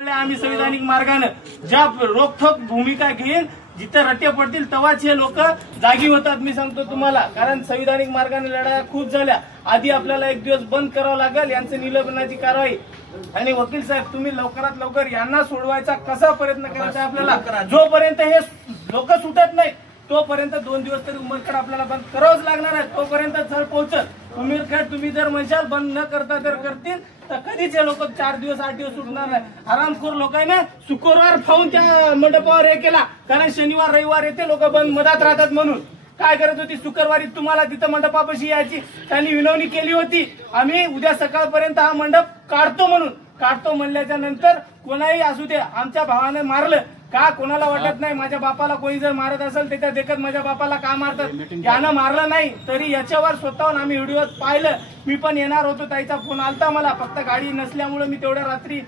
आम्ही संविधानिक मार्गाने ज्या रोखोक भूमिका घेईन, जिथे रट्टे पडतील तेव्हाच हे लोक जागी होतात. मी सांगतो तुम्हाला, कारण संविधानिक मार्गाने लढाया खूप झाल्या. आधी आपल्याला एक दिवस बंद करावं लागेल यांचं निलंबनाची कारवाई. आणि वकील साहेब, तुम्ही लवकरात लवकर यांना सोडवायचा कसा प्रयत्न करायचा आपल्याला. जोपर्यंत हे लोक सुटत नाही तोपर्यंत 2 दिवस तरी उमरखेड आपल्याला बंद करावंच लागणार आहे. तोपर्यंत जर पोहोचत उमरखेड, तुम्ही जर म्हणशाल बंद न करता जर करतील तर कधीच हे लोक 4 दिवस 8 दिवस सुटणार नाही. आरामखोर लोकांना शुक्रवार फावून त्या मंडपावर हे केला, कारण शनिवार रविवार येते लोक बंद मधात राहतात. म्हणून काय करत होती, शुक्रवारी तुम्हाला तिथं मंडपापाशी यायची त्यांनी विनवणी केली होती. आम्ही उद्या सकाळपर्यंत हा मंडप काढतो म्हणल्याच्या नंतर कोणाही असू दे, आमच्या भावाने मारलं का कोणाला वाटत नाही. माझ्या बापाला कोणी जर मारत असेल त्याच्या देखत माझ्या बापाला का मारतात, यानं मारलं नाही तरी याच्यावर स्वतःहून आम्ही व्हिडिओ पाहिलं. मी पण येणार होतो, ताईचा फोन आलता मला, फक्त गाडी नसल्यामुळे मी तेवढ्या रात्री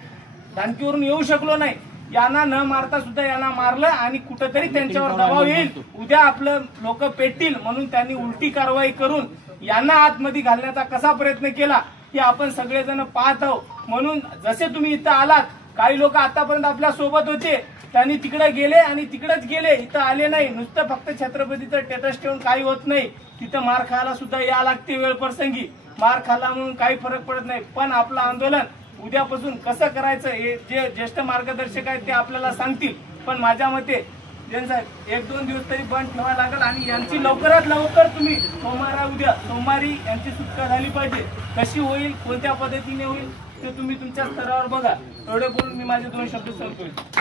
धानकीवरून येऊ शकलो नाही. यांना न मारता सुद्धा यांना मारलं आणि कुठंतरी त्यांच्यावर दबाव येईल, उद्या आपलं लोक पेटतील म्हणून त्यांनी उलटी कारवाई करून यांना आतमध्ये घालण्याचा कसा प्रयत्न केला हे आपण सगळेजण पाहत आहोत. म्हणून जसे तुम्ही इथं आलात, काही लोक आतापर्यंत आपल्या सोबत होते, त्यांनी तिकडे गेले आणि तिकडेच गेले, इथं आले नाही. नुसतं फक्त छत्रपतीचं स्टेटस ठेवून काही होत नाही. तिथं मार खायला सुद्धा या लागते वेळ प्रसंगी. मार खाला म्हणून काही फरक पडत नाही. पण आपलं आंदोलन उद्यापासून कसं करायचं हे जे ज्येष्ठ मार्गदर्शक आहेत ते आपल्याला सांगतील. पण माझ्या मते जैन साहेब 1-2 दिवस तरी बंद ठेवावं लागेल आणि यांची लवकरात लवकर तुम्ही सोमवारी यांची सुटका झाली पाहिजे. कशी होईल, कोणत्या पद्धतीने होईल ते तुम्ही तुमच्या स्तरावर बघा. एवढे बोलून मी माझे 2 शब्द संपवतो.